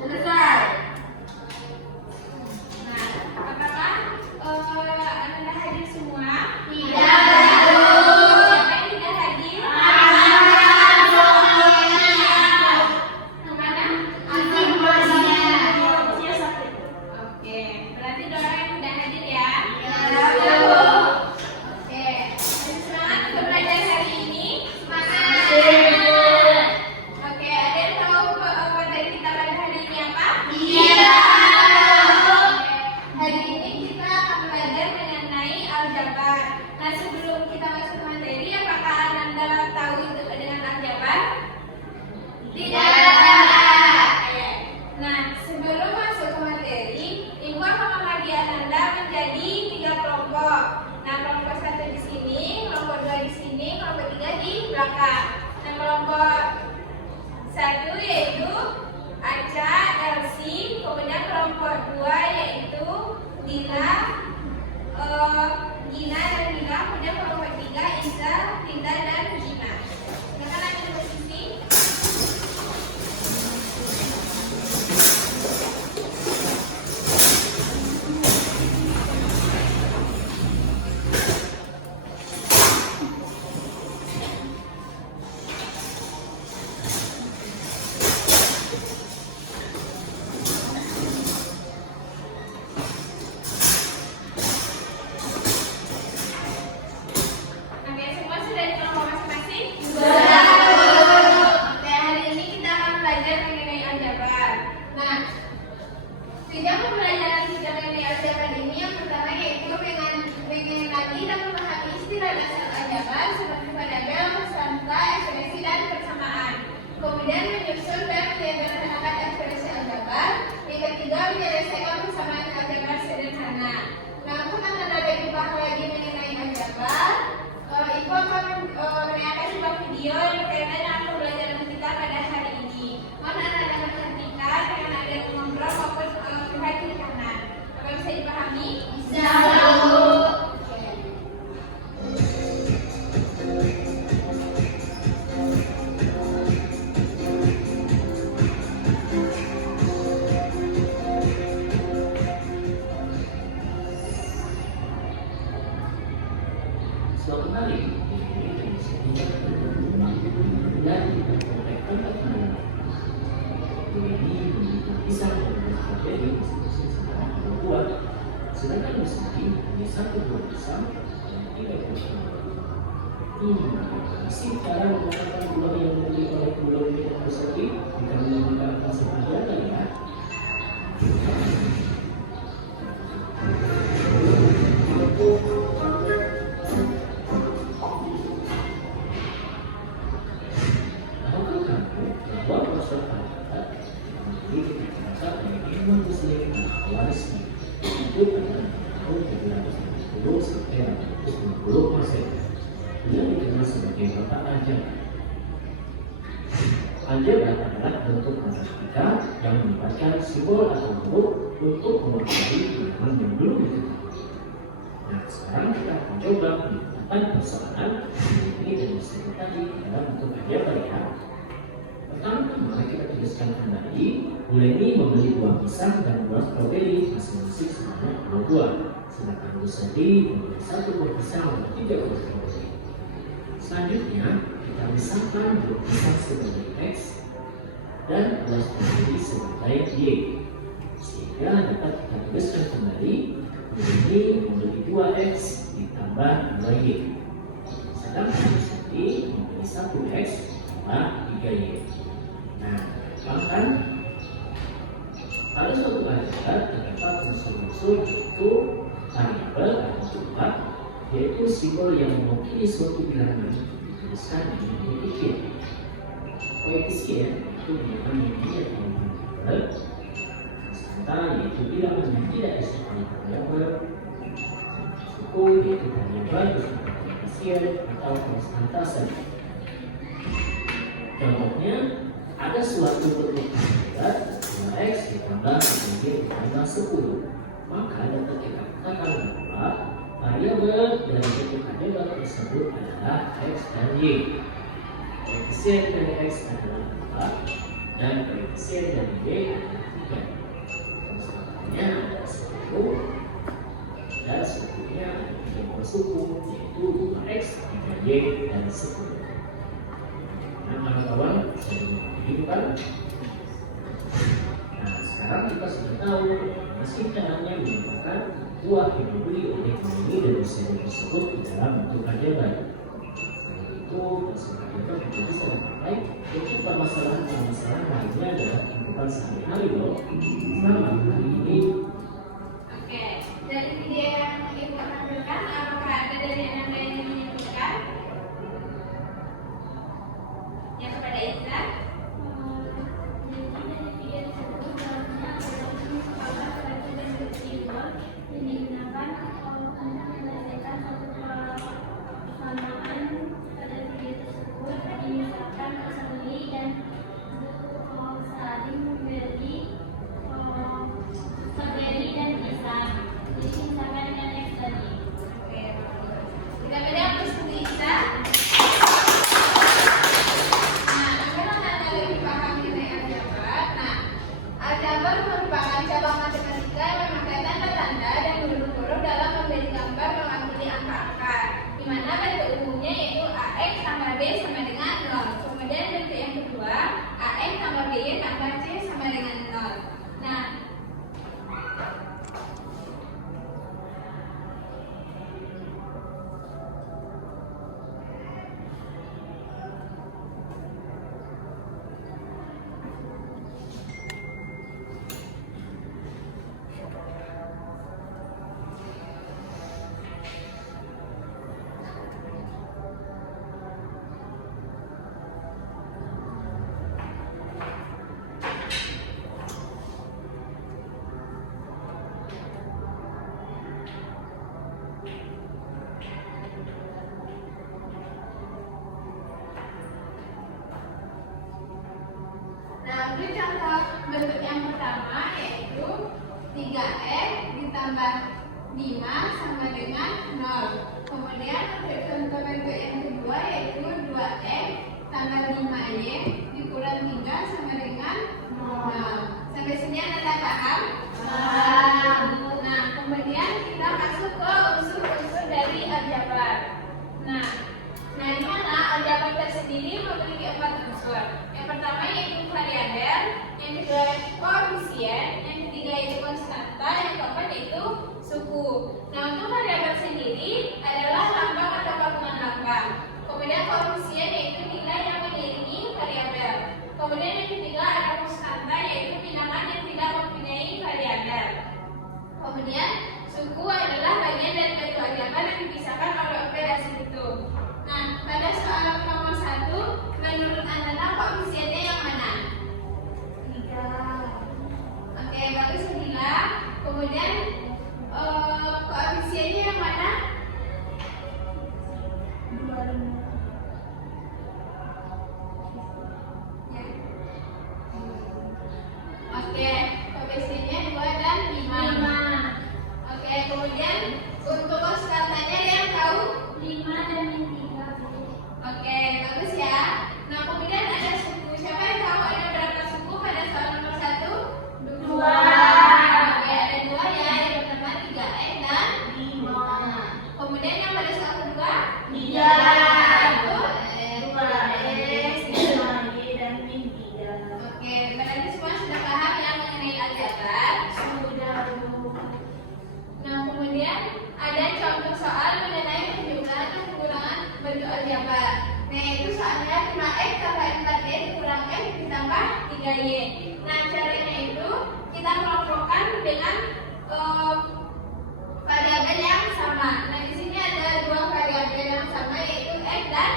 Selesai. Nah, apakah Anda hadir semua? Tidak. Siapa yang tidak hadir? Kemana? Oke, berarti Dora yang tidak hadir ya? Oke, semangat untuk belajar hari ini. Oke, ada yang tahu materi kita pada hari ini apa? Hari ini kita akan belajar mengenai aljabar. Nah, sebelum kita masuk ke materi, apakah Anda tahu itu dengan aljabar? Tidak. Oke. Nah, sebelum masuk ke materi, Ibu akan membagi Anda menjadi 3 kelompok. Nah, kelompok 1 di sini, kelompok 2 di sini, kelompok 3 di belakang. Nah, kelompok 1 yaitu Aca, Elsie, kemudian kelompok 2 yaitu Dila, Gina dan Dila, kemudian kelompok 3 Iza, Tinda dan Gina. Silakan ambil posisi. Oke, semua sudah di kelompok masing-masing? Oke, hari ini kita akan belajar mengenai aljabar. Nah, sidang pembelajaran kita mengenai aljabar ini yang pertama yaitu mengenali dan memahami istilah dasar aljabar seperti variabel, konstanta, ekspresi, dan persamaan. Kemudian menyusun dan menyederhanakan ekspresi aljabar. Yang ketiga, menyelesaikan persamaan aljabar sederhana. Nah, untuk Anda lebih paham lagi mengenai aljabar, Ibu akan menayangkan sebuah video yang berkaitan dengan pembelajaran kita pada hari ini. Mohon Anda dapat perhatikan dengan ada yang mengobrol maupun perhatian kanan. Apakah bisa dipahami? Bisa. Oke. Suatu hari, dan ini pisah dari strategi secara buat, sedangkan meski hanya satu buah pisang yang tidak berhasil. Masih cara menggunakan gula yang dibeli oleh gula yang besar ini jika menggunakan pasir ajaran ya. Dia dikenal sebagai bapak aljabar. Aljabar adalah bentuk matematika yang melibatkan simbol atau huruf untuk mempelajari ilmu yang belum diketahui. Nah, sekarang kita akan coba menggunakan persoalan ini dan misalnya tadi dalam bentuk aljabar ya. Pertama-tama kita tuliskan kembali, gula ini membeli buah pisang dan buah stroberi masing-masing sebanyak 2 buah. Sedangkan Bu Sandi membeli 1 buah pisang dan 3 buah stroberi. Selanjutnya, kita misalkan buah pisang sebagai X dan buah stroberi sebagai Y. Sehingga dapat kita tuliskan kembali, gula ini membeli 2X ditambah 2Y. Sedangkan Bu Sandi membeli 1X ditambah 3Y. Nah, kan pada suatu aljabar terdapat unsur-unsur yaitu variabel atau tempat, yaitu simbol yang mewakili suatu bilangan dituliskan di koefisien. Koefisien itu bilangan yang tidak dengan variabel, sementara yaitu bilangan yang tidak disebut variabel, suku yaitu variabel disebut koefisien atau konstanta saja. Contohnya, ada suatu bentuk aljabar 2X ditambah 3Y ditambah 10. Maka dapat kita katakan bahwa variabel dari bentuk aljabar tersebut adalah X dan Y. Koefisien dari X adalah 4 dan koefisien dari D adalah 3. Konstantannya ada 10 dan sukunya ada 3 buah suku, yaitu 2x, 3y, dan 10. Nah, kawan-kawan, saya begini kan? Nah, sekarang kita sudah tahu mesin caranya menyebabkan buah yang dibeli oleh pembeli dari seri tersebut di dalam bentuk aljabar. Selain itu, mesin aljabar juga bisa dipakai untuk permasalahan-permasalahan lainnya dalam kehidupan sehari-hari loh. Selamat hari ini. Oke, dari video yang ibu tampilkan, apakah ada dari anak lain yang menyebutkan? Yang kepada Isa? Untuk contoh bentuk yang pertama yaitu 3x ditambah 5 sama dengan 0. Kemudian untuk contoh bentuk yang kedua yaitu 2x tambah 5y dikurang 3 sama dengan 0. Sampai sini Anda paham? Nah, kemudian kita masuk ke unsur-unsur dari aljabar. Nah, di mana aljabar tersendiri memiliki 4 unsur. Yang pertama yaitu variabel, yang kedua koefisien, yang ketiga yaitu konstanta, yang keempat yaitu suku. Nah, untuk variabel sendiri adalah lambang atau gabungan lambang. Kemudian koefisien yaitu nilai yang mengiringi variabel. Kemudian yang ketiga ada konstanta yaitu bilangan yang tidak mempunyai variabel. Kemudian suku adalah bagian dari bentuk aljabar yang dipisahkan oleh operasi hitung. Nah, pada soal nomor 1, menurut Anda koefisiennya yang mana? 3. Oke, bagus 9. Kemudian koefisiennya yang mana? 2. Ya. Oke, koefisiennya 2 dan 5. Oke, kemudian untuk konstantanya yang tahu? 5 dan 3. Oke, bagus ya. Nah, kemudian ada suku. Siapa yang tahu ada berapa suku pada soal nomor 1? 2. Oke, ada 2 ya. Yang pertama 3x dan 5. Kemudian yang pada soal kedua? 3. Itu 2x, 5y dan min 3. Oke, berarti semua sudah paham yang mengenai aljabar? Sudah. Nah, kemudian ada contoh soal mengenai penjumlahan dan pengurangan bentuk aljabar. Nah, itu soalnya 5x tambah 4y dikurang x ditambah 3y. Nah, caranya itu kita kelompokkan dengan variabel yang sama. Nah, di sini ada 2 variabel yang sama yaitu x dan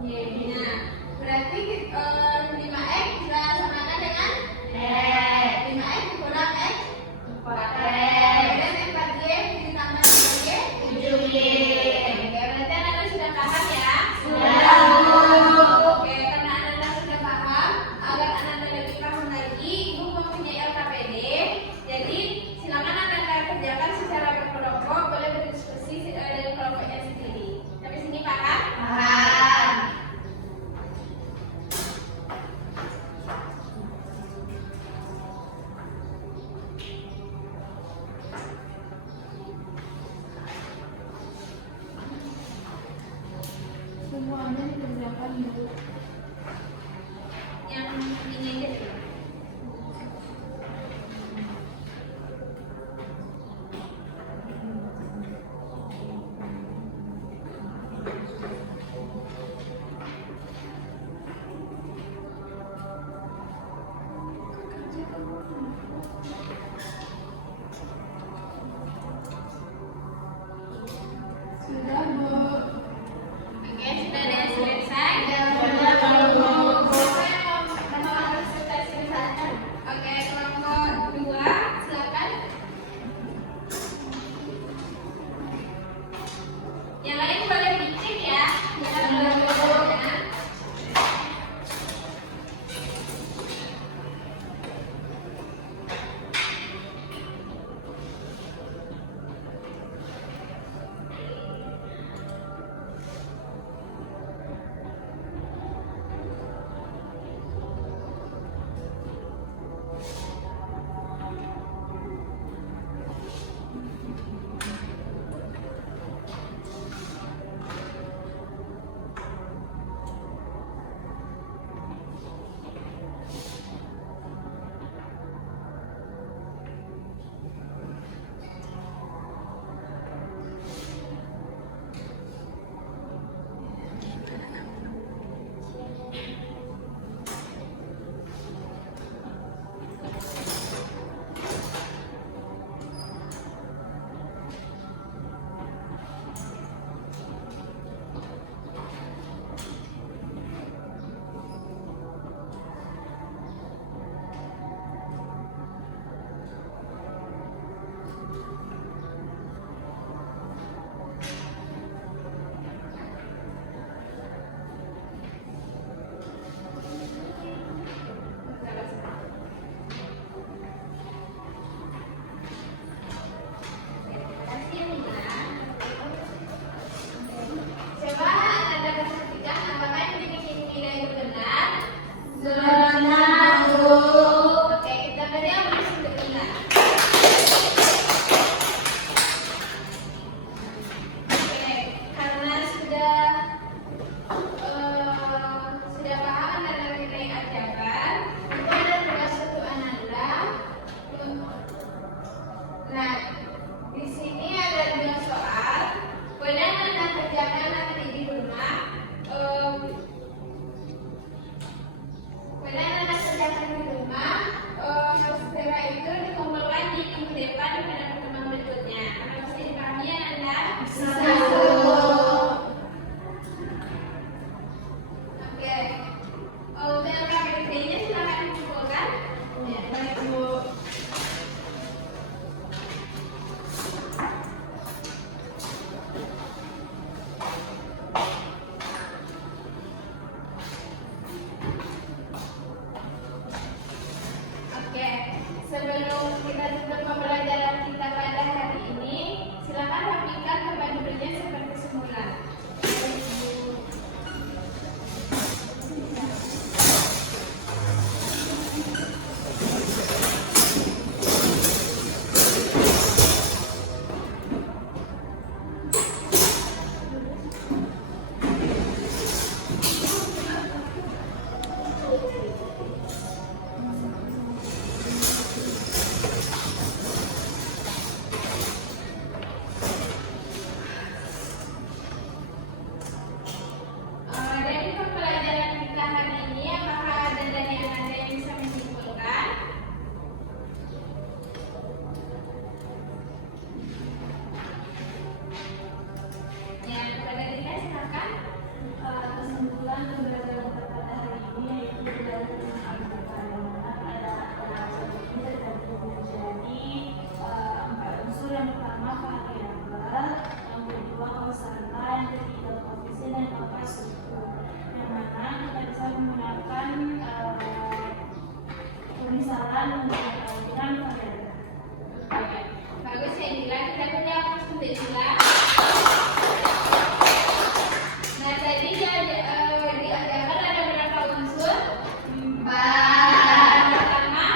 y. Nah, berarti 5x kita samakan dengan x. 5x dikurang x 4x. Dan 4y ditambah 3y 7y. Oke, berarti Anda sudah paham ya? Sudah. Oke, karena Anda sudah paham, agar Anda lebih paham lagi, Ibu mempunyai LKPD. Jadi, silakan Anda kerjakan secara berkelompok, boleh berdiskusi dari kelompoknya sendiri. Sampai sini paham? Paham. semuanya dikerjakan dulu. Yang ini aja. Sudah, Bu. Oke, sudah ada yang selesai? Sudah, Bu. Mana harus selesai? Oke, kelompok 2, silakan. Yang lain boleh bikin ya. Jangan buru-buru ya. Coba Anda perhatikan apakah yang dibikin Ida itu benar? Benar, Bu. Oke, kita beri aplaus untuk Ida. Oke, karena sudah paham Anda mengenai aljabar, itu ada tugas untuk Ananda. Nah, di sini ada 2 soal. Boleh Anda kerjakan nanti di rumah. Boleh Anda kerjakan di rumah. Setelah itu dikumpulkan di minggu depan pada pertemuan berikutnya. Apa bisa dipahami ya Anda? Bisa. Oke. Dalam KPP-nya silakan dikumpulkan. Ya, baik Bu. Oke, sebelum kita tutup pembelajaran kita pada hari ini, silakan rapikan tempat duduknya seperti semula. Dari pembelajaran kita hari ini, apakah ada dari Anda yang bisa menyimpulkan? Ya, kepada Dina silakan. Kesimpulan pembelajaran kita pada hari ini yaitu belajar tentang aljabar, yang mana pada ini terbagi menjadi 4 unsur. Yang pertama variabel, yang kedua konstan, yang ketiga koefisien, dan yang keempat suku. Yang mana kita bisa menggunakan pemisalan dengan variabel. Oke, bagus ya Dila. Kita beri aplaus untuk Dila. Nah, tadi di aljabar ada berapa unsur? 4. Pertama,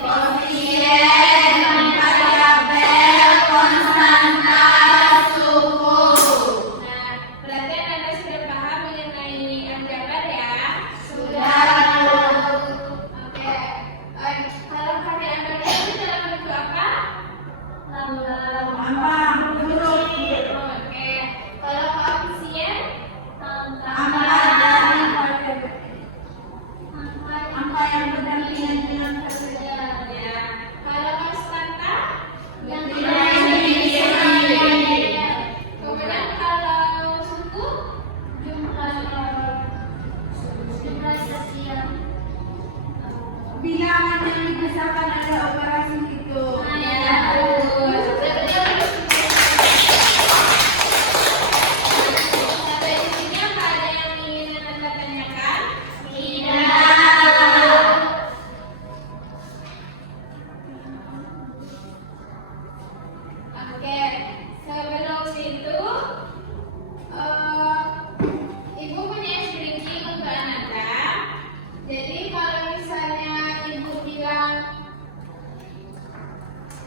Koefisien, variabel, konstanta, suku. nah, berarti Anda sudah paham ruangan yang digunakan ada operasi itu. Ya, bagus. Sampai di sini apa ada yang ingin Anda tanyakan? Tidak. Oke, sebelum itu Ibu punya stringing untuk Ananda. Jadi kalau misalnya Ibu bilang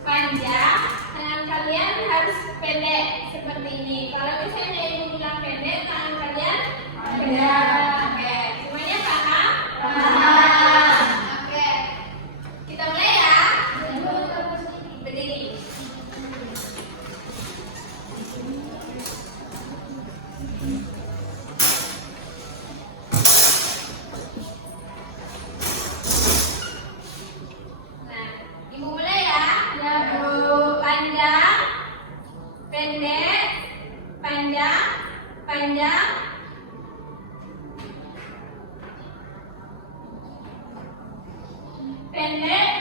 panjang, tangan kalian harus pendek seperti ini. Kalau misalnya Ibu bilang pendek, tangan kalian pendek. Oke, semuanya paham? Paham. Oke, kita mulai ya. Berdiri. Nah, Ibu mulai ya. Ya, Bu. Panjang, pendek, panjang, panjang. Pendek,